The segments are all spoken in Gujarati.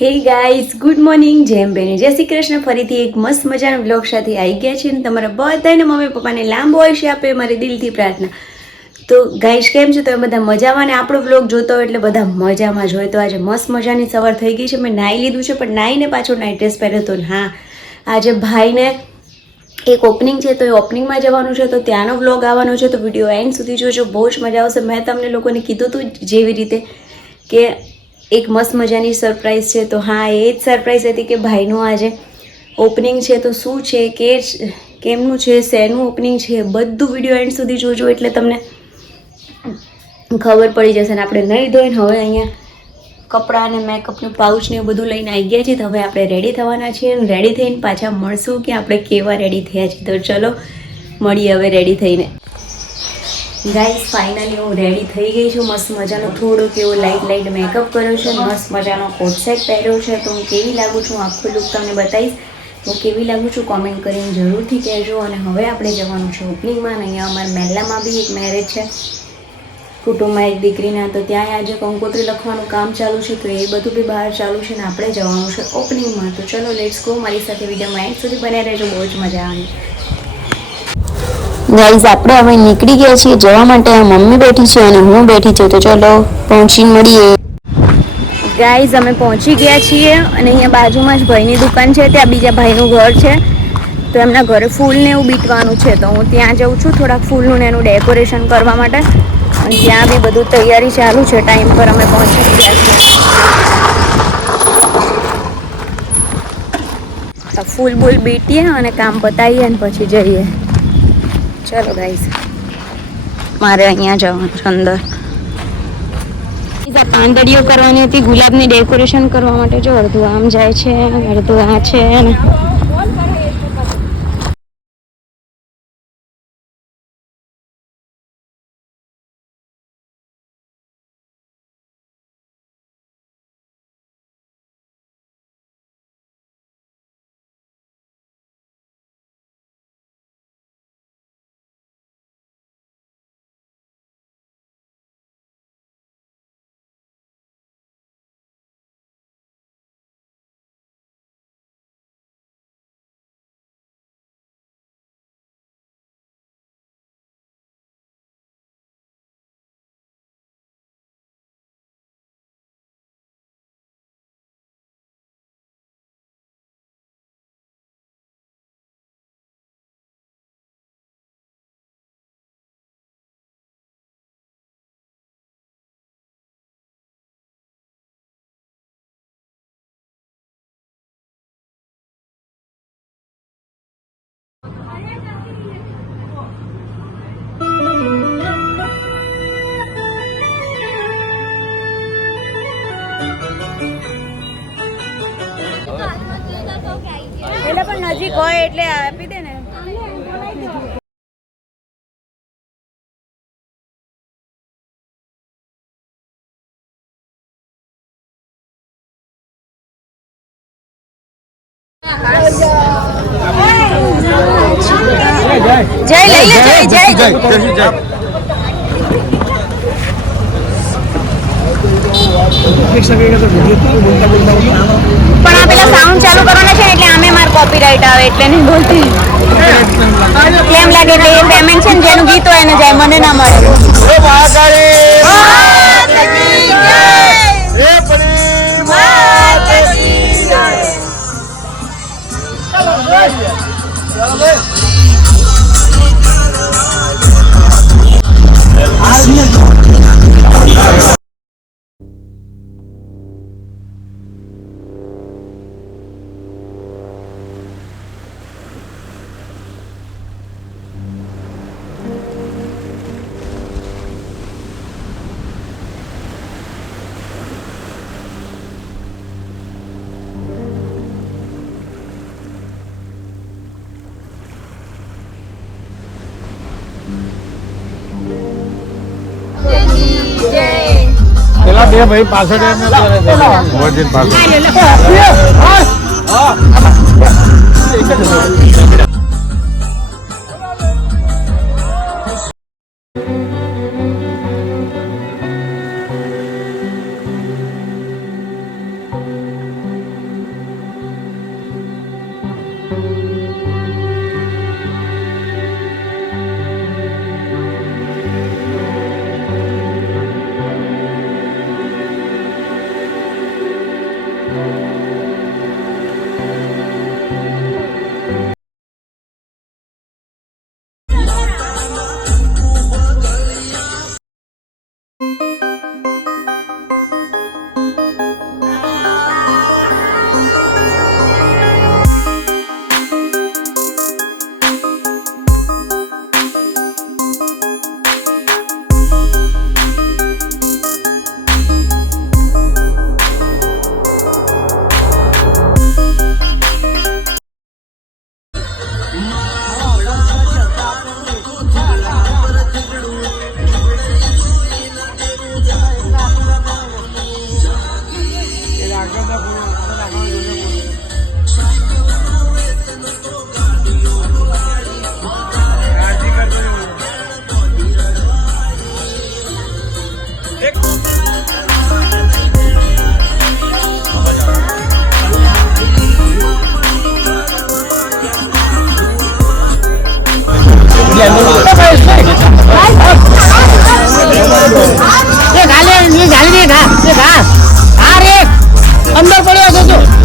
Hey guys, good morning. જેમ બેને જય શ્રી કૃષ્ણ. ફરીથી એક મસ્ત મજાના બ્લોગ સાથે આવી ગયા છે ને તમારા બધાને મમ્મી પપ્પાને લાંબો આયુષ્ય આપે મારી દિલથી પ્રાર્થના. તો ગાઈઝ, કેમ છો તમે બધા? મજામાં. ને આપણો બ્લોગ જોતો હોય એટલે બધા મજામાં જ હોય. તો આજે મસ્ત મજાની સવાર થઈ ગઈ છે. મેં નાહી લીધું છે, પણ નાહીને પાછો નાઇટ ડ્રેસ પહેર્યો હતો. હા, આજે ભાઈને એક ઓપનિંગ છે, તો એ ઓપનિંગમાં જવાનું છે, તો ત્યાંનો બ્લોગ આવવાનો છે. તો વિડીયો એન્ડ સુધી જોજો, બહુ જ મજા આવશે. મેં તમને લોકોને કીધું હતું જેવી રીતે કે એક મસ્ત મજાની સરપ્રાઈઝ છે. તો હા, એ જ સરપ્રાઈઝ હતી કે ભાઈનું આજે ઓપનિંગ છે. તો શું છે, કેમનું છે, શેનું ઓપનિંગ છે, બધું વિડીયો એન્ડ સુધી જોજો એટલે તમને ખબર પડી જશે. ને આપણે નહીં ધોઈને હવે અહીંયા કપડાં અને મેકઅપનું પાઉચ ને એવું બધું લઈને આવી ગયા છીએ. તો હવે આપણે રેડી થવાના છીએ અને રેડી થઈને પાછા મળશું કે આપણે કેવા રેડી થયા છીએ. તો ચલો મળીએ હવે રેડી થઈને. ગાઈઝ, ફાઇનલી હું રેડી થઈ ગઈ છું. મસ્ત મજાનો થોડોક એવો લાઇટ મેકઅપ કર્યો છે, મસ્ત મજાનો કોટ સેટ પહેર્યો છે. તો હું કેવી લાગું છું, આખું લુક તમને બતાવીશ. હું કેવી લાગું છું કોમેન્ટ કરીને જરૂરથી કહેજો. અને હવે આપણે જવાનું છે ઓપનિંગમાં. અને અહીંયા અમારા મહેલામાં બી એક મેરેજ છે, કુટુંબમાં એક દીકરીના. તો ત્યાં આજે કંકોત્રી લખવાનું કામ ચાલુ છે, તો એ બધું બી બહાર ચાલુ છે. ને આપણે જવાનું છે ઓપનિંગમાં. તો ચલો લેટ્સ ગો. મારી સાથે વિડીયોમાં એન્ડ સુધી બન્યા રહેજો, બહુ જ મજા આવે. ગાઈઝ, આપણે હવે નીકળી ગયા છીએ જવા માટે. મમ્મી બેઠી છે અને હું બેઠી છું. તો ચલો પહોંચી મળીએ. ગાઈઝ, અમે પહોંચી ગયા છીએ અને અહીંયા બાજુમાં જ ભાઈની દુકાન છે, ત્યાં બીજા ભાઈનું ઘર છે. તો એમના ઘરે ફૂલને એવું બીટવાનું છે, તો હું ત્યાં જાઉં છું થોડાક ફૂલનું ને એનું ડેકોરેશન કરવા માટે. અને ત્યાં બી બધું તૈયારી ચાલુ છે. ટાઈમ પર અમે પહોંચી ગયા છીએ. ફૂલ બૂલ બીટીએ અને કામ પતાવીએ અને પછી જઈએ. ચલો ગાઈઝ, મારે અહીંયા જવાનું છે અંદર. પાંદડીઓ કરવાની હતી, ગુલાબની ડેકોરેશન કરવા માટે. જો અડધું આમ જાય છે, અડધું આ છે. એટલે પણ નજીક હોય એટલે આપી દે ને. જય લઈ લે, જય જય જય. પણ આ પેલા સાઉન્ડ ચાલુ કરવાના છે એટલે આમે માર કોપીરાઈટ આવે એટલે નહીં બોલતી. કેમ લાગે કે એ પેમેન્ટ છે ને જેનું ગીત હોય એને જાય, મને ના મળે. પેલા બે ભાઈ પાછળ વર્જિત પાછળ અંદર પડ્યો છે તું.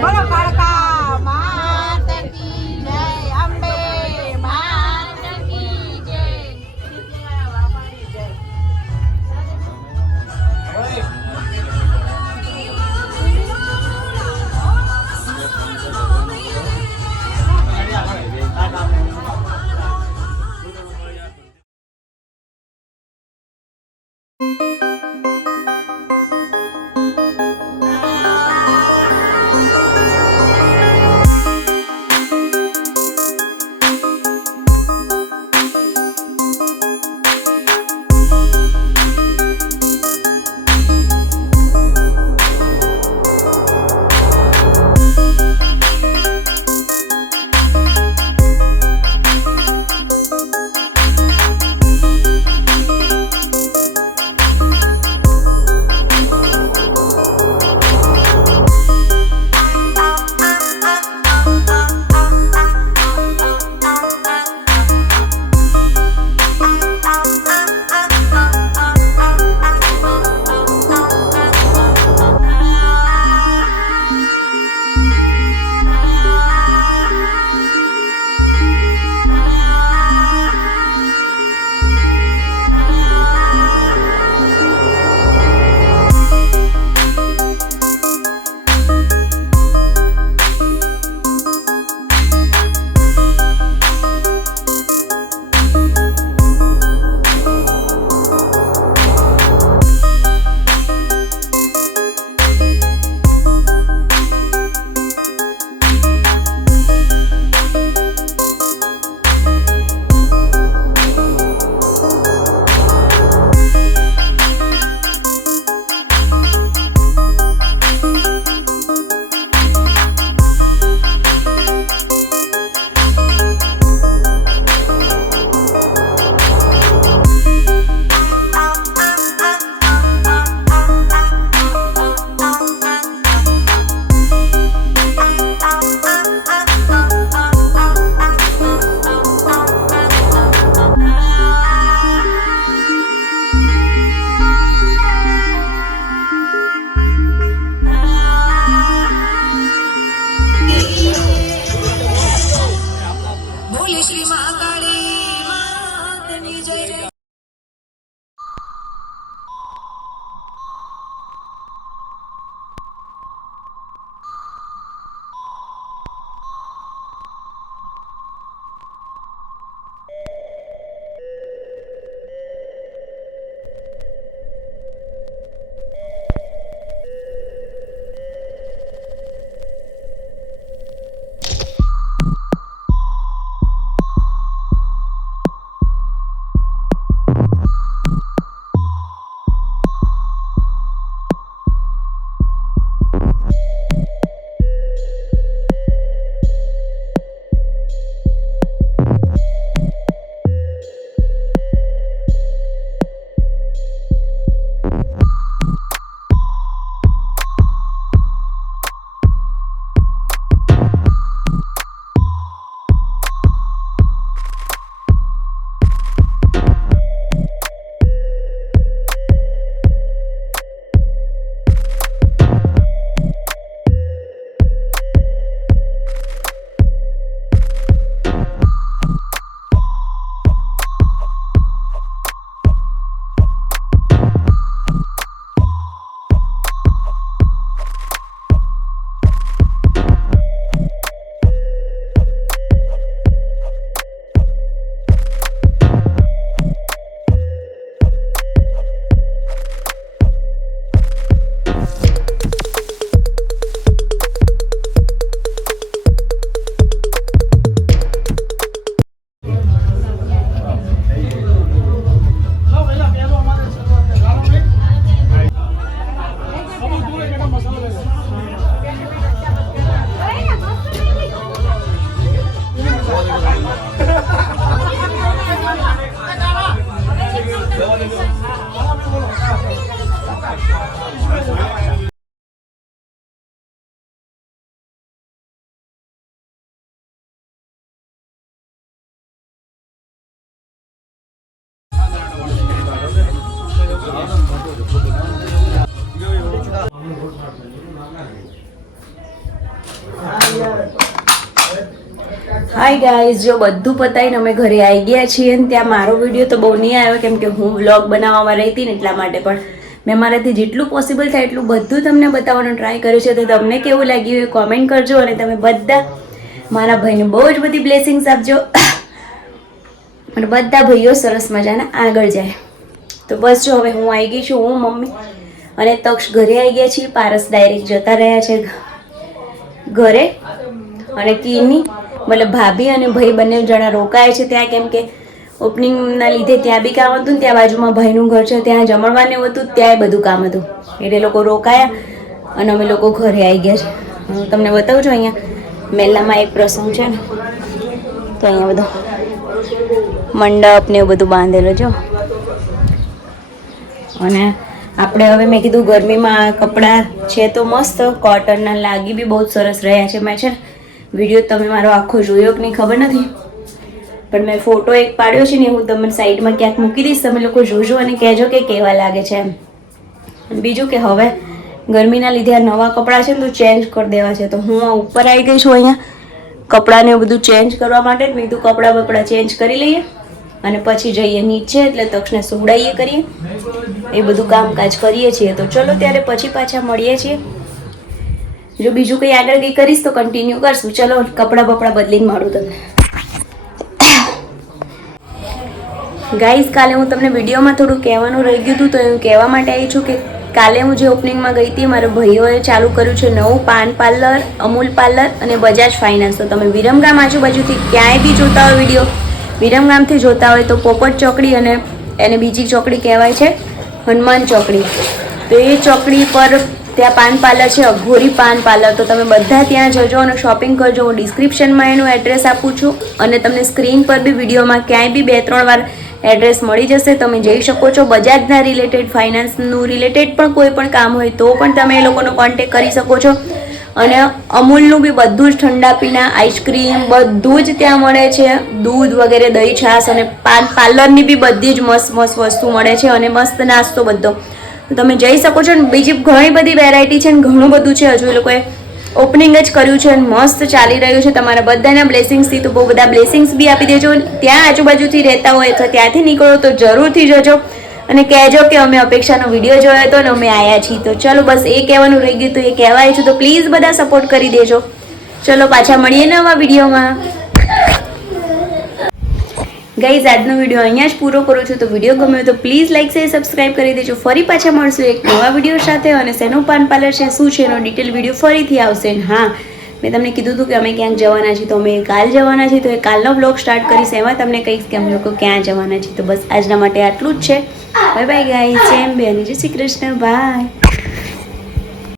બોલો કાળકા માત કી જય, અંબે માત કી જય, શીતળા બાપાની જય. બોલે શ્રી મહાકાળી માતની જય. હાય ગાઈઝ, જો બધું પતાવીને અમે ઘરે આવી ગયા છીએ અને ત્યાં મારો વિડીયો તો બહુ નહીં આવ્યો કેમ કે હું વ્લોગ બનાવવામાં રહેતી ને એટલા માટે, પણ મેં મારાથી જેટલું પોસિબલ થાય એટલું બધું તમને બતાવવાનો ટ્રાય કર્યો છે. તો તમને કેવું લાગ્યું એ કોમેન્ટ કરજો અને તમે બધા મારા ભાઈને બહુ જ બધી બ્લેસિંગ્સ આપજો અને બધા ભાઈઓ સરસ મજાના આગળ જાય. તો બસ જો હવે હું આવી ગઈ છું, હું મમ્મી અને તક્ષ ઘરે આવી ગયા છીએ. પારસ ડાયરેક્ટ જતા રહ્યા છે ઘરે અને કીની મતલબ ભાભી અને ભાઈ બંને જણા રોકાય છે ત્યાં કેમ કે ઓપનિંગના લીધે ત્યાં બી કામ હતું ને ત્યાં બાજુમાં ભાઈનું ઘર છે ત્યાં જમણવાનું હતું, ત્યાંય બધું કામ હતું એટલે લોકો રોકાયા અને અમે લોકો ઘરે આવી ગયા છે. હું તમને બતાવું છું અહીંયા મેલામાં એક પ્રસંગ છે ને તો અહીંયા બધો મંડપ ને એવું બધું બાંધેલું જો. અને આપણે હવે મેં કીધું ગરમીમાં કપડાં છે તો મસ્ત કોટનના લાગી બી બહુ સરસ રહ્યા છે. મેં છે ને વિડીયો તમે મારો આખો જોયો કે નહીં ખબર નથી, પણ મેં ફોટો એક પાડ્યો છે ને હું તમને સાઈડમાં ક્યાંક મૂકી દઈશ, તમે લોકો જોજો અને કહેજો કે કેવા લાગે છે એમ. બીજું કે હવે ગરમીના લીધે આ નવા કપડાં છે ને તો ચેન્જ કરી દેવા છે, તો હું ઉપર આવી ગઈ છું અહીંયા કપડાને બધું ચેન્જ કરવા માટે. મેં કીધું કપડાં ચેન્જ કરી લઈએ અને પછી જઈએ નીચે એટલે તક્ષને સુવડાવીએ કરીએ એ બધું કામકાજ કરીએ છીએ. તો ચલો ત્યારે પછી પાછા મળીએ છીએ. જો બીજું કંઈ આગળ કંઈ કરીશ તો કન્ટિન્યુ કરશું. ચલો કપડાં બદલીને મળું તમને. ગાઈઝ, કાલે હું તમને વિડીયોમાં થોડું કહેવાનું રહી ગયું હતું તો હું કહેવા માટે આવી છું કે કાલે હું જે ઓપનિંગમાં ગઈ હતી મારા ભાઈઓએ ચાલુ કર્યું છે નવું પાન પાર્લર, અમૂલ પાર્લર અને બજાજ ફાઇનાન્સ. તો તમે વિરમગામ આજુબાજુથી ક્યાંય બી જોતા હોય વિડીયો, વિરમગામથી જોતા હોય તો પોપટ ચોકડી અને એને બીજી ચોકડી કહેવાય છે હનુમાન ચોકડી. તો એ ચોકડી પર ત્યાં પાન પાર્લર છે, અઘોરી પાન પાર્લર. તો તમે બધા ત્યાં જજો અને શોપિંગ કરજો. હું ડિસ્ક્રિપ્શનમાં એનું એડ્રેસ આપું છું અને તમને સ્ક્રીન પર બી વિડીયોમાં ક્યાંય બી 2-3 વાર એડ્રેસ મળી જશે. તમે જઈ શકો છો. બજાજના રિલેટેડ, ફાઇનાન્સનું રિલેટેડ પણ કોઈ પણ કામ હોય તો પણ તમે એ લોકોનો કોન્ટેક્ટ કરી શકો છો. અને અમૂલનું બી બધું જ ઠંડા પીણા, આઈસ્ક્રીમ બધું જ ત્યાં મળે છે. દૂધ વગેરે, દહીં છાશ અને પાન પાર્લરની બી બધી જ મસ્ત વસ્તુ મળે છે અને મસ્ત નાસ્તો બધો. તમે જઈ શકો છો. ને બીજી ઘણી બધી વેરાયટી છે ને ઘણું બધું છે. હજુ એ લોકોએ ઓપનિંગ જ કર્યું છે અને મસ્ત ચાલી રહ્યું છે. તમારા બધાના બ્લેસિંગ્સથી તો બહુ બધા બ્લેસિંગ્સ બી આપી દેજો. ત્યાં આજુબાજુથી રહેતા હોય અથવા ત્યાંથી નીકળો તો જરૂરથી જજો અને કહેજો કે અમે અપેક્ષાનો વિડીયો જોયો હતો ને અમે આવ્યા છીએ. તો ચલો બસ એ કહેવાનું રહી ગયું તો એ કહેવાય છે. તો પ્લીઝ બધા સપોર્ટ કરી દેજો. ચલો પાછા મળીએ નવા વિડીયોમાં. ગાઈઝ, આજનો વિડીયો અહીંયા જ પૂરો કરું છું. તો વિડીયો ગમ્યો તો પ્લીઝ લાઈક શેર સબસ્ક્રાઈબ કરી દેજો. ફરી પાછા મળશું એક નવા વિડીયો સાથે અને શેનું પાન પાર્લર છે શું છે એનો ડિટેલ વિડીયો ફરીથી આવશે. હા, મેં તમને કીધું હતું કે અમે ક્યાંક જવાના છીએ તો અમે કાલ જવાના છીએ. તો એ કાલનો બ્લોગ સ્ટાર્ટ કરીશ, એમાં તમને કહીશ કે અમે લોકો ક્યાં જવાના છીએ. તો બસ આજના માટે આટલું જ છે. બાય બાય ગાઈઝ, જય અંબે અને જય શ્રી કૃષ્ણ. બાય.